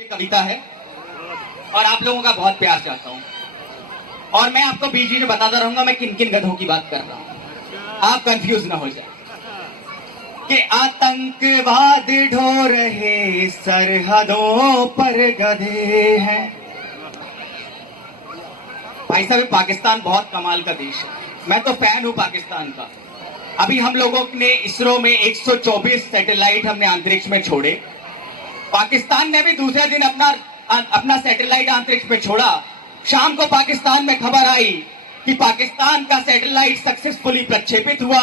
कविता है और आप लोगों का बहुत प्यार चाहता हूँ। और मैं आपको बीच बीच में बताता रहूंगा मैं किन किन गधों की बात कर रहा हूँ, आप कंफ्यूज ना हो जाए। कि आतंकवाद ढो रहे सरहदों पर गधे हैं। भाई साहब, पाकिस्तान बहुत कमाल का देश है, मैं तो फैन हूँ पाकिस्तान का। अभी हम लोगों ने इसरो में 124 सैटेलाइट हमने अंतरिक्ष में छोड़े। पाकिस्तान ने भी दूसरे दिन अपना सैटेलाइट अंतरिक्ष में छोड़ा। शाम को पाकिस्तान में खबर आई कि पाकिस्तान का सैटेलाइट सक्सेसफुली प्रक्षेपित हुआ,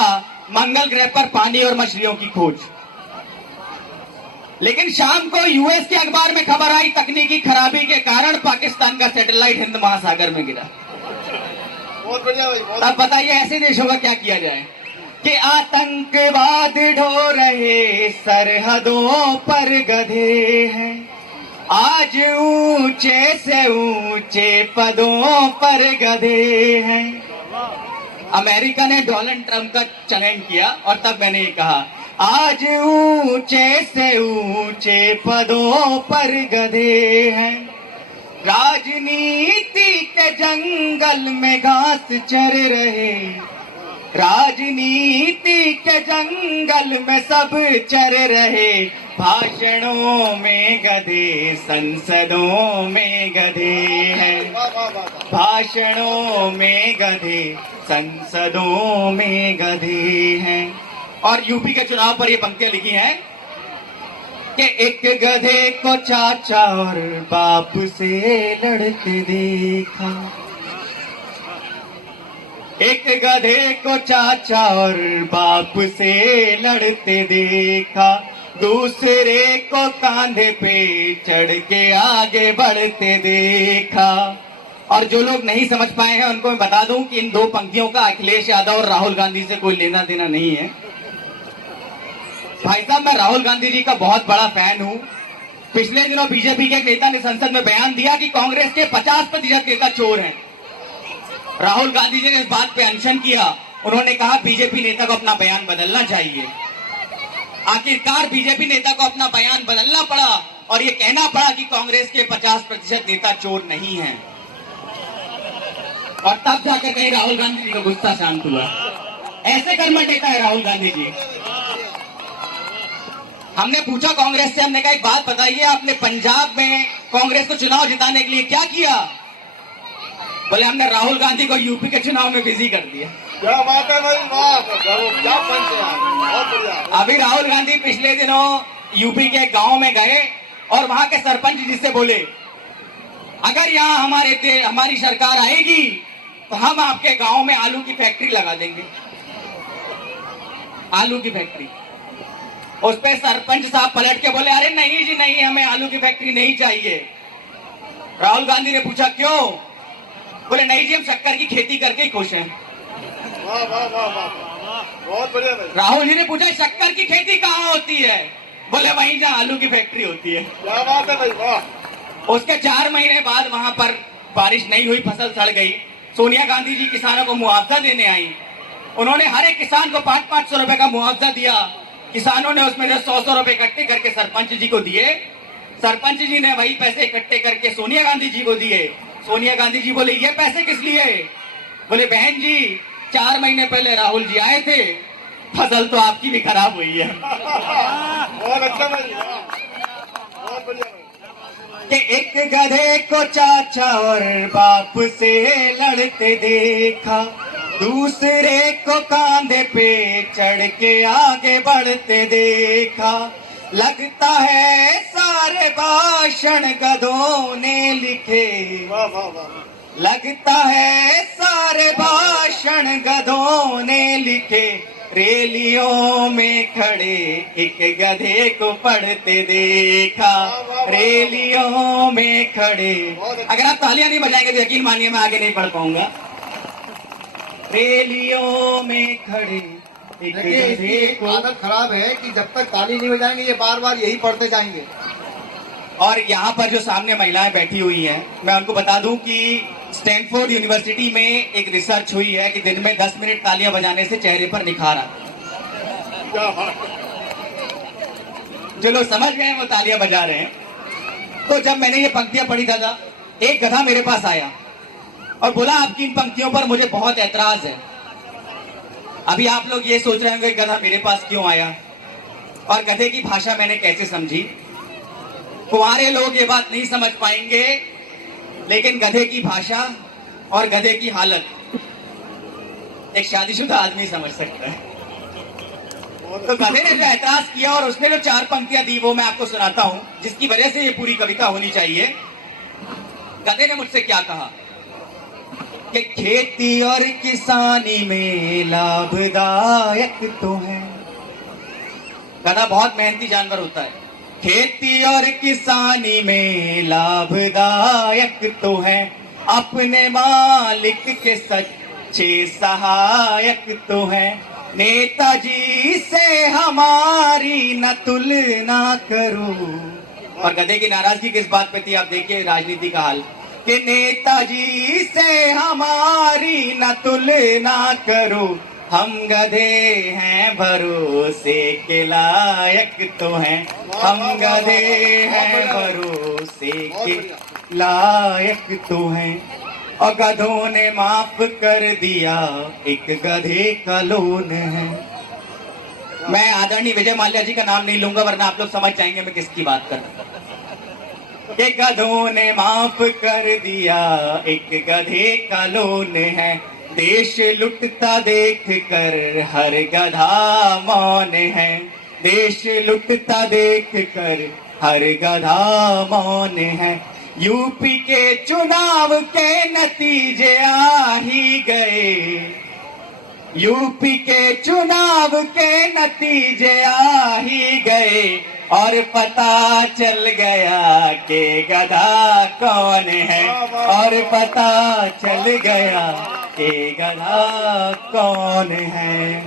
मंगल ग्रह पर पानी और मछलियों की खोज। लेकिन शाम को यूएस के अखबार में खबर आई तकनीकी खराबी के कारण पाकिस्तान का सैटेलाइट हिंद महासागर में गिरा। बहुत बढ़िया भाई, तब बताइए ऐसे देशों का क्या किया जाए। कि आतंकवाद ढो रहे सरहदों पर गधे हैं, आज ऊंचे से ऊंचे पदों पर गधे हैं। अमेरिका ने डोनाल्ड ट्रंप का चयन किया और तब मैंने ये कहा, आज ऊंचे से ऊंचे पदों पर गधे हैं। राजनीति के जंगल में घास चर रहे, राजनीति के जंगल में सब चर रहे। भाषणों में गधे, संसदों में गधे हैं। भाषणों में गधे, संसदों में गधे हैं। और यूपी के चुनाव पर ये पंक्तियां लिखी हैं कि एक गधे को चाचा और बाप से लड़ते देखा, एक गधे को चाचा और बाप से लड़ते देखा, दूसरे को कांधे पे चढ़ के आगे बढ़ते देखा। और जो लोग नहीं समझ पाए हैं उनको मैं बता दूं कि इन दो पंक्तियों का अखिलेश यादव और राहुल गांधी से कोई लेना देना नहीं है। भाई साहब, मैं राहुल गांधी जी का बहुत बड़ा फैन हूं। पिछले दिनों बीजेपी के एक नेता ने संसद में बयान दिया कि कांग्रेस के 50% नेता चोर हैं। राहुल गांधी जी ने इस बात पे अनशन किया। उन्होंने कहा बीजेपी नेता को अपना बयान बदलना चाहिए। आखिरकार बीजेपी नेता को अपना बयान बदलना पड़ा और ये कहना पड़ा कि कांग्रेस के 50% नेता चोर नहीं हैं। और तब जाकर कहीं राहुल गांधी जी का गुस्सा शांत हुआ। ऐसे कर्मठ नेता है राहुल गांधी जी। हमने पूछा कांग्रेस से, हमने कहा एक बात बताइए, आपने पंजाब में कांग्रेस को चुनाव जिताने के लिए क्या किया? बोले हमने राहुल गांधी को यूपी के चुनाव में बिजी कर दिया। क्या बात है भाई, वाह, क्या पंच है, बहुत बढ़िया। अभी राहुल गांधी पिछले दिनों यूपी के गांव में गए और वहां के सरपंच जी से बोले, अगर यहाँ हमारी सरकार आएगी तो हम आपके गांव में आलू की फैक्ट्री लगा देंगे। आलू की फैक्ट्री। उस पे सरपंच साहब पलट के बोले, अरे नहीं जी नहीं, हमें आलू की फैक्ट्री नहीं चाहिए। राहुल गांधी ने पूछा क्यों? बोले नहीं जी, हम शक्कर की खेती करके ही खुश हैं। वाह वाह वाह वाह, बहुत बढ़िया भाई। राहुल जी ने पूछा शक्कर की खेती कहाँ होती है? बोले वहीं जहाँ आलू की फैक्ट्री होती है। क्या बात है भाई, वाह। उसके 4 महीने बाद वहां पर बारिश नहीं हुई, फसल सड़ गई। सोनिया गांधी जी किसानों को मुआवजा देने आई। उन्होंने हर एक किसान को 500-500 रुपए का मुआवजा दिया। किसानों ने उसमें से 100-100 रुपए इकट्ठे करके सरपंच जी को दिए। सरपंच जी ने वही पैसे इकट्ठे करके सोनिया गांधी जी को दिए। सोनिया गांधी जी बोले ये पैसे किस लिए? बोले बहन जी, 4 महीने पहले राहुल जी आए थे, फसल तो आपकी भी खराब हुई है। बहुत अच्छा भाई, बहुत बढ़िया भाई। कि एक गधे को चाचा और बाप से लड़ते देखा, दूसरे को कांधे पे चढ़ के आगे बढ़ते देखा। लगता है सारे भाषण गधों ने लिखे, वाह वाह वाह। लगता है सारे भाषण गधों ने लिखे। रैलियों में खड़े एक गधे को पढ़ते देखा, रैलियों में खड़े। अगर आप तालियां नहीं बजाएंगे तो यकीन मानिए मैं आगे नहीं पढ़ पाऊंगा। रैलियों में खड़े एक गधे को। आदत खराब है कि जब तक ताली नहीं बजाएंगे ये बार बार यही पढ़ते जाएंगे। और यहाँ पर जो सामने महिलाएं बैठी हुई हैं, मैं उनको बता दूं कि स्टैनफोर्ड यूनिवर्सिटी में एक रिसर्च हुई है कि दिन में 10 मिनट तालियां बजाने से चेहरे पर निखार आता है। जो लोग समझ गए हैं वो तालियां बजा रहे हैं। तो जब मैंने ये पंक्तियां पढ़ी था, एक गधा मेरे पास आया और बोला आपकी इन पंक्तियों पर मुझे बहुत ऐतराज है। अभी आप लोग ये सोच रहे होंगे गधा मेरे पास क्यों आया और गधे की भाषा मैंने कैसे समझी। कुंवारे लोग ये बात नहीं समझ पाएंगे, लेकिन गधे की भाषा और गधे की हालत एक शादीशुदा आदमी समझ सकता है। तो गधे ने जो ऐतराज किया और उसने जो 4 पंक्तियां दी वो मैं आपको सुनाता हूं, जिसकी वजह से ये पूरी कविता होनी चाहिए। गधे ने मुझसे क्या कहा कि खेती और किसानी में लाभदायक तो है। गधा बहुत मेहनती जानवर होता है। खेती और किसानी में लाभदायक तो है, अपने मालिक के सच्चे सहायक तो है। नेताजी से हमारी न तुलना करो। और गधे की नाराजगी किस बात पे थी, आप देखिए राजनीति का हाल, कि नेताजी से हमारी न तुलना करो, हम गधे हैं भरोसे के लायक तो हैं, हम गधे हैं भरोसे के लायक तो हैं। और गधों ने माफ कर दिया एक गधे का लोन है। मैं आदरणीय विजय माल्या जी का नाम नहीं लूंगा वरना आप लोग समझ जाएंगे मैं किसकी बात कर रहा हूं। कि गधों ने माफ कर दिया एक गधे का लोन है, देश लुटता देख कर हर गधा मौन है, देश लुटता देख कर हर गधा मौन है। यूपी के चुनाव के नतीजे आ ही गए, यूपी के चुनाव के नतीजे आ ही गए, और पता चल गया कि गधा कौन है, और पता चल गया कि गधा कौन है।